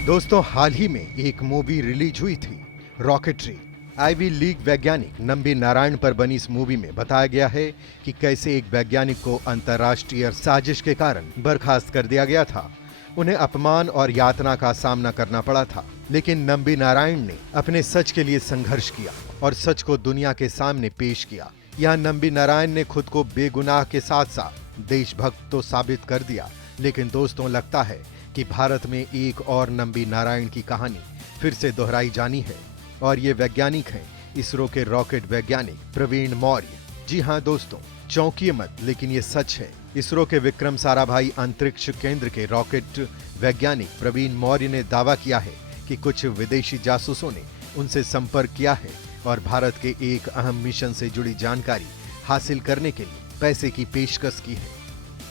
दोस्तों, हाल ही में एक मूवी रिलीज हुई थी, रॉकेटरी। आईवी लीग वैज्ञानिक नंबी नारायण पर बनी इस मूवी में बताया गया है कि कैसे एक वैज्ञानिक को अंतर्राष्ट्रीय साजिश के कारण बर्खास्त कर दिया गया था। उन्हें अपमान और यातना का सामना करना पड़ा था, लेकिन नंबी नारायण ने अपने सच के लिए संघर्ष किया और सच को दुनिया के सामने पेश किया। यहाँ नंबी नारायण ने खुद को बेगुनाह के साथ साथ देशभक्त तो साबित कर दिया, लेकिन दोस्तों, लगता है कि भारत में एक और नंबी नारायण की कहानी फिर से दोहराई जानी है, और ये वैज्ञानिक हैं इसरो के रॉकेट वैज्ञानिक प्रवीण मौर्य। जी हाँ दोस्तों, चौंकिए मत, लेकिन ये सच है। इसरो के विक्रम साराभाई अंतरिक्ष केंद्र के रॉकेट वैज्ञानिक प्रवीण मौर्य ने दावा किया है कि कुछ विदेशी जासूसों ने उनसे संपर्क किया है और भारत के एक अहम मिशन से जुड़ी जानकारी हासिल करने के लिए पैसे की पेशकश की है।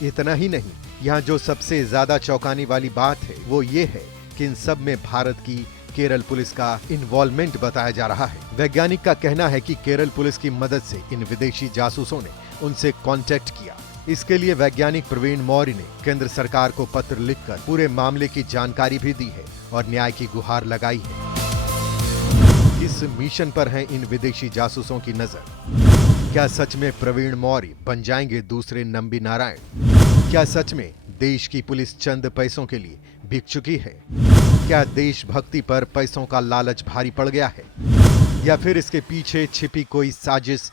इतना ही नहीं, यहाँ जो सबसे ज्यादा चौंकाने वाली बात है वो ये है कि इन सब में भारत की केरल पुलिस का इन्वॉल्वमेंट बताया जा रहा है। वैज्ञानिक का कहना है कि केरल पुलिस की मदद से इन विदेशी जासूसों ने उनसे कांटेक्ट किया। इसके लिए वैज्ञानिक प्रवीण मौर्य ने केंद्र सरकार को पत्र लिखकर पूरे मामले की जानकारी भी दी है और न्याय की गुहार लगाई है। इस मिशन पर है इन विदेशी जासूसों की नजर। क्या सच में प्रवीण मौर्य बन जाएंगे दूसरे नंबी नारायण? क्या सच में देश की पुलिस चंद पैसों के लिए बिक चुकी है? क्या देशभक्ति पर पैसों का लालच भारी पड़ गया है, या फिर इसके पीछे छिपी कोई साजिश?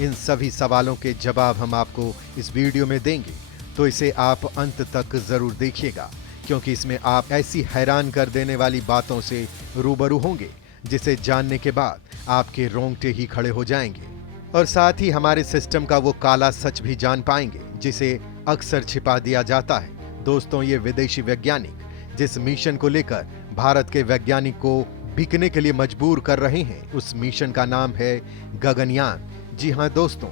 इन सभी सवालों के जवाब हम आपको इस वीडियो में देंगे, तो इसे आप अंत तक जरूर देखिएगा, क्योंकि इसमें आप ऐसी हैरान कर देने वाली बातों से रूबरू होंगे जिसे जानने के बाद आपके रोंगटे ही खड़े हो जाएंगे। और साथ ही हमारे सिस्टम का वो काला सच भी जान पाएंगे जिसे अक्सर छिपा दिया जाता है। दोस्तों, ये विदेशी वैज्ञानिक जिस मिशन को लेकर भारत के वैज्ञानिक को बिकने के लिए मजबूर कर रहे हैं, उस मिशन का नाम है गगनयान। जी हाँ दोस्तों,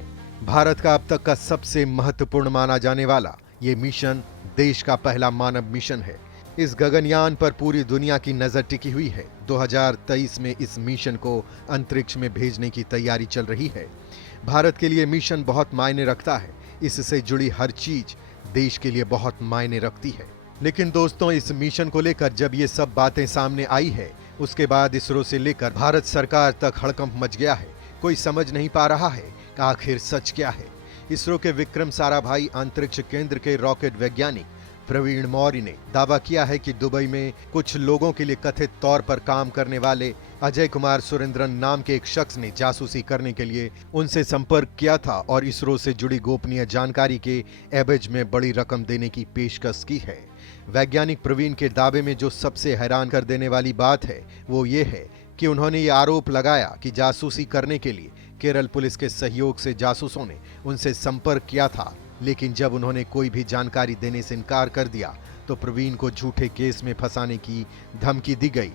भारत का अब तक का सबसे महत्वपूर्ण माना जाने वाला ये मिशन देश का पहला मानव मिशन है। इस गगनयान पर पूरी दुनिया की नजर टिकी हुई है। 2023 में इस मिशन को अंतरिक्ष में भेजने की तैयारी चल रही है। भारत के लिए मिशन बहुत मायने रखता है। इससे जुड़ी हर चीज देश के लिए बहुत मायने रखती है। लेकिन दोस्तों, इस मिशन को लेकर जब ये सब बातें सामने आई है, उसके बाद इसरो से लेकर भारत सरकार तक हड़कंप मच गया है। कोई समझ नहीं पा रहा है कि आखिर सच क्या है। इसरो के विक्रम साराभाई अंतरिक्ष केंद्र के रॉकेट वैज्ञानिक प्रवीण मौर्य ने दावा किया है कि दुबई में कुछ लोगों के लिए कथित तौर पर काम करने वाले अजय कुमार सुरेंद्रन नाम के एक शख्स ने जासूसी करने के लिए उनसे संपर्क किया था और इसरो से जुड़ी गोपनीय जानकारी के एवज में बड़ी रकम देने की पेशकश की है। वैज्ञानिक प्रवीण के दावे में जो सबसे हैरान कर देने वाली बात है वो ये है कि उन्होंने ये आरोप लगाया कि जासूसी करने के लिए केरल पुलिस के सहयोग से जासूसों ने उनसे संपर्क किया था, लेकिन जब उन्होंने कोई भी जानकारी देने से इनकार कर दिया तो प्रवीण को झूठे केस में फंसाने की धमकी दी गई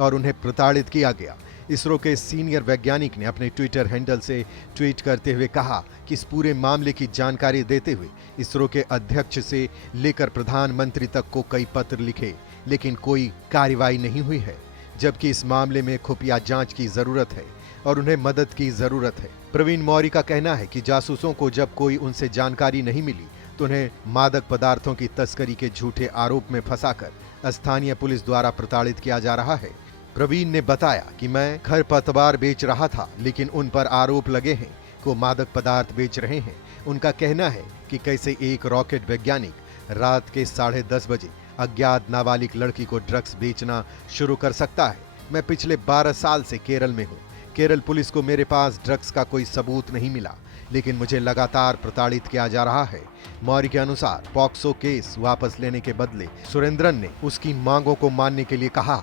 और उन्हें प्रताड़ित किया गया। इसरो के सीनियर वैज्ञानिक ने अपने ट्विटर हैंडल से ट्वीट करते हुए कहा कि इस पूरे मामले की जानकारी देते हुए इसरो के अध्यक्ष से लेकर प्रधानमंत्री तक को कई पत्र लिखे, लेकिन कोई कार्रवाई नहीं हुई है, जबकि इस मामले में खुफिया जांच की जरूरत है और उन्हें मदद की जरूरत है। प्रवीण मौर्य का कहना है कि जासूसों को जब कोई उनसे जानकारी नहीं मिली तो उन्हें मादक पदार्थों की तस्करी के झूठे आरोप में फंसाकर स्थानीय पुलिस द्वारा प्रताड़ित किया जा रहा है। प्रवीण ने बताया कि मैं खरपतवार बेच रहा था, लेकिन उन पर आरोप लगे हैं कि वो मादक पदार्थ बेच रहे हैं। उनका कहना है कि कैसे एक रॉकेट वैज्ञानिक रात के 10:30 बजे अज्ञात नाबालिग लड़की को ड्रग्स बेचना शुरू कर सकता है। मैं पिछले 12 साल से केरल में हूँ। केरल पुलिस को मेरे पास ड्रग्स का कोई सबूत नहीं मिला, लेकिन मुझे लगातार प्रताड़ित किया जा रहा है। मौर्य के अनुसार पॉक्सो केस वापस लेने के बदले सुरेंद्रन ने उसकी मांगों को मानने के लिए कहा।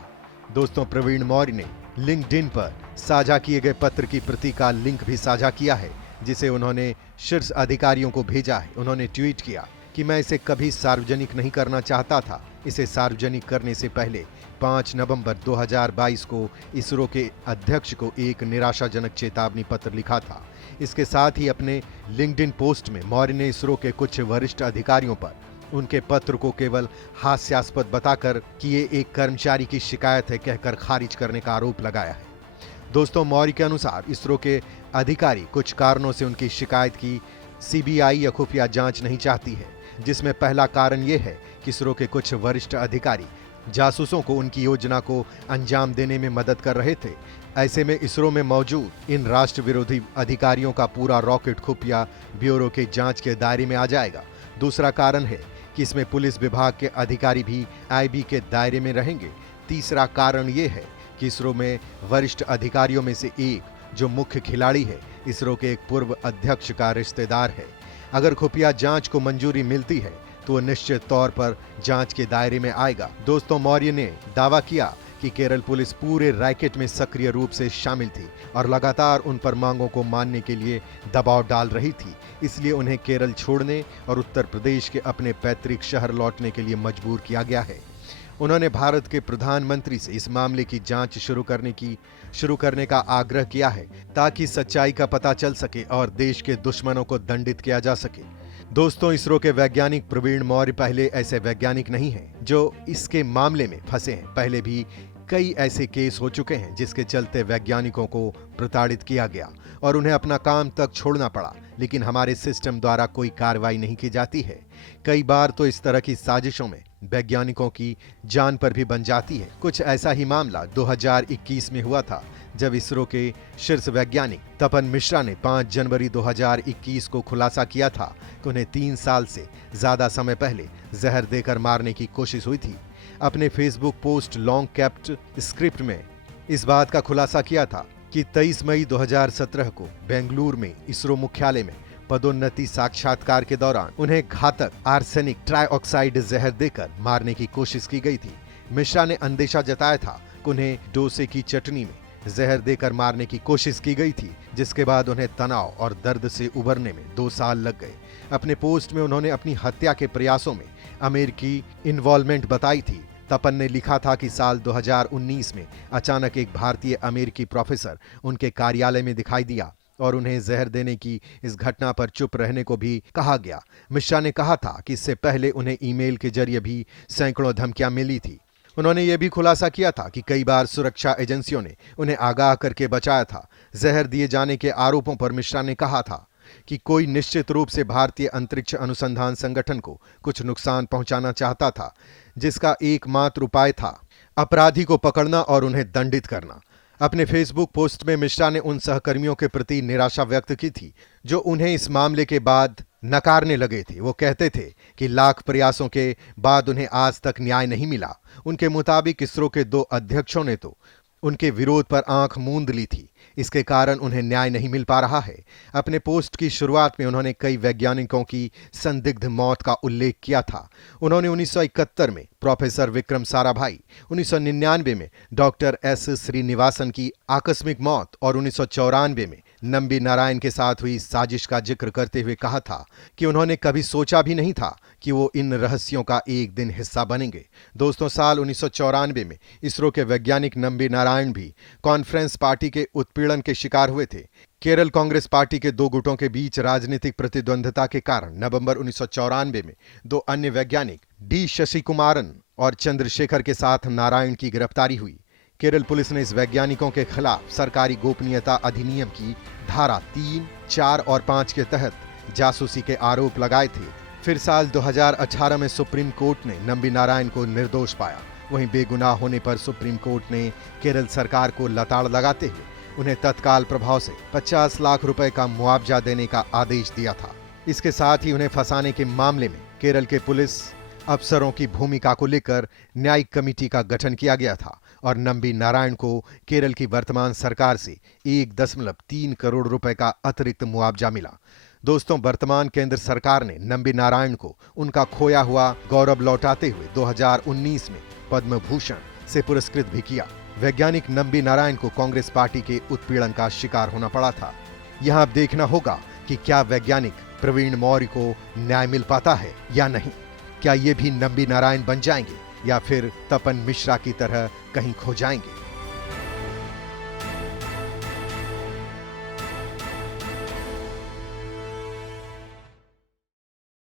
दोस्तों, प्रवीण मौर्य ने लिंक्डइन पर साझा किए गए पत्र की प्रति का लिंक भी साझा किया है, जिसे उन्होंने शीर्ष अधिकारियों को भेजा है। उन्होंने ट्वीट किया कि मैं इसे कभी सार्वजनिक नहीं करना चाहता था। इसे सार्वजनिक करने से पहले 5 नवंबर 2022 को इसरो के अध्यक्ष को एक निराशाजनक चेतावनी पत्र लिखा था। इसके साथ ही अपने लिंक्डइन पोस्ट में मौर्य ने इसरो के कुछ वरिष्ठ अधिकारियों पर उनके पत्र को केवल हास्यास्पद बताकर कि ये एक कर्मचारी की शिकायत है कहकर खारिज करने का आरोप लगाया है। दोस्तों, मौर्य के अनुसार इसरो के अधिकारी कुछ कारणों से उनकी शिकायत की सीबीआई या खुफिया जांच नहीं चाहती है, जिसमें पहला कारण यह है कि इसरो के कुछ वरिष्ठ अधिकारी जासूसों को उनकी योजना को अंजाम देने में मदद कर रहे थे। ऐसे में इसरो में मौजूद इन राष्ट्र विरोधी अधिकारियों का पूरा रॉकेट खुफिया ब्यूरो के जांच के दायरे में आ जाएगा। दूसरा कारण है कि इसमें पुलिस विभाग के अधिकारी भी आईबी के दायरे में रहेंगे। तीसरा कारण ये है कि इसरो में वरिष्ठ अधिकारियों में से एक जो मुख्य खिलाड़ी है, इसरो के एक पूर्व अध्यक्ष का रिश्तेदार है। अगर खुफिया जांच को मंजूरी मिलती है तो निश्चित तौर पर जांच के दायरे में आएगा। दोस्तों, मौर्य ने दावा किया कि केरल पुलिस पूरे रैकेट में सक्रिय रूप से शामिल थी और लगातार उन पर मांगों को मानने के लिए दबाव डाल रही थी। इसलिए उन्हें केरल छोड़ने और उत्तर प्रदेश के अपने पैतृक शहर लौटने के लिए मजबूर किया गया है। उन्होंने भारत के प्रधानमंत्री से इस मामले की जांच शुरू करने का आग्रह किया है ताकि सच्चाई का पता चल सके और देश के दुश्मनों को दंडित किया जा सके। दोस्तों, इसरो के वैज्ञानिक प्रवीण मौर्य पहले ऐसे वैज्ञानिक नहीं हैं जो इसके मामले में फंसे हैं। पहले भी कई ऐसे केस हो चुके हैं जिसके चलते वैज्ञानिकों को प्रताड़ित किया गया और उन्हें अपना काम तक छोड़ना पड़ा, लेकिन हमारे सिस्टम द्वारा कोई कार्रवाई नहीं की जाती है। कई बार तो इस तरह की साजिशों में वैज्ञानिकों की जान पर भी बन जाती है। कुछ ऐसा ही मामला 2021 में हुआ था, जब इसरो के शीर्ष वैज्ञानिक तपन मिश्रा ने 5 जनवरी 2021 को खुलासा किया था कि उन्हें 3 साल से ज्यादा समय पहले जहर देकर मारने की कोशिश हुई थी। अपने Facebook post long kept script में इस बात का खुलासा किया था कि 23 मई 2017 को बेंगलुरु में इसरो मुख्यालय में पदोन्नति साक्षात्कार के दौरान उन्हें घातक आर्सेनिक ट्राइऑक्साइड जहर देकर मारने की कोशिश की गई थी। मिश्रा ने अंदेशा जताया था कि उन्हें डोसे की चटनी में जहर देकर मारने की कोशिश की गई थी, जिसके बाद उन्हें तनाव और दर्द से उबरने में 2 साल लग गए। अपने पोस्ट में उन्होंने अपनी हत्या के प्रयासों में अमेरिकी इन्वॉल्वमेंट बताई थी। तपन ने लिखा था कि साल 2019 में अचानक एक भारतीय अमेरिकी प्रोफेसर उनके कार्यालय में दिखाई दिया और उन्हें जहर देने की इस घटना पर चुप रहने को भी कहा गया। मिश्रा ने कहा था कि इससे पहले उन्हें ईमेल के जरिए भी सैकड़ों धमकियां मिली थी। उन्होंने यह भी खुलासा किया था कि कई बार सुरक्षा एजेंसियों ने उन्हें आगाह करके बचाया था। जहर दिए जाने के आरोपों पर मिश्रा ने कहा था कि कोई निश्चित रूप से भारतीय अंतरिक्ष अनुसंधान संगठन को कुछ नुकसान पहुंचाना चाहता था, जिसका एकमात्र उपाय था अपराधी को पकड़ना और उन्हें दंडित करना। अपने फेसबुक पोस्ट में मिश्रा ने उन सहकर्मियों के प्रति निराशा व्यक्त की थी जो उन्हें इस मामले के बाद नकारने लगे थे। वो कहते थे कि लाख प्रयासों के बाद उन्हें आज तक न्याय नहीं मिला। उनके मुताबिक इसरो के 2 अध्यक्षों ने तो उनके विरोध पर आंख मूंद ली थी। इसके कारण उन्हें न्याय नहीं मिल पा रहा है। अपने पोस्ट की शुरुआत में उन्होंने कई वैज्ञानिकों की संदिग्ध मौत का उल्लेख किया था। उन्होंने 1971 में प्रोफेसर विक्रम साराभाई, 1999 में डॉक्टर एस श्रीनिवासन की आकस्मिक मौत और 1994 में नंबी नारायण के साथ हुई साजिश का जिक्र करते हुए कहा था कि उन्होंने कभी सोचा भी नहीं था कि वो इन रहस्यों का एक दिन हिस्सा बनेंगे। दोस्तों, साल 1994 में इसरो के वैज्ञानिक नंबी नारायण भी कॉन्फ्रेंस पार्टी के उत्पीड़न के शिकार हुए थे। केरल कांग्रेस पार्टी के 2 गुटों के बीच राजनीतिक प्रतिद्वंद्विता के कारण नवंबर 1994 में 2 अन्य वैज्ञानिक डी शशिकुमारन और चंद्रशेखर के साथ नारायण की गिरफ्तारी हुई। केरल पुलिस ने इस वैज्ञानिकों के खिलाफ सरकारी गोपनीयता अधिनियम की धारा 3, 4 और 5 के तहत जासूसी के आरोप लगाए थे। फिर साल 2018 में सुप्रीम कोर्ट ने नंबी नारायण को निर्दोष पाया। वहीं बेगुनाह होने पर सुप्रीम कोर्ट ने केरल सरकार को लताड़ लगाते हुए उन्हें तत्काल प्रभाव से 50 लाख रुपए का मुआवजा देने का आदेश दिया था। इसके साथ ही उन्हें फंसाने के मामले में केरल के पुलिस अफसरों की भूमिका को लेकर न्यायिक कमेटी का गठन किया गया था और नंबी नारायण को केरल की वर्तमान सरकार से 1.3 करोड़ रुपए का अतिरिक्त मुआवजा मिला। दोस्तों, वर्तमान केंद्र सरकार ने नंबी नारायण को उनका खोया हुआ गौरव लौटाते हुए 2019 में पद्म भूषण से पुरस्कृत भी किया। वैज्ञानिक नंबी नारायण को कांग्रेस पार्टी के उत्पीड़न का शिकार होना पड़ा था। यहां अब देखना होगा कि क्या वैज्ञानिक प्रवीण मौर्य को न्याय मिल पाता है या नहीं। क्या ये भी नंबी नारायण बन जाएंगे या फिर तपन मिश्रा की तरह कहीं खो जाएंगे।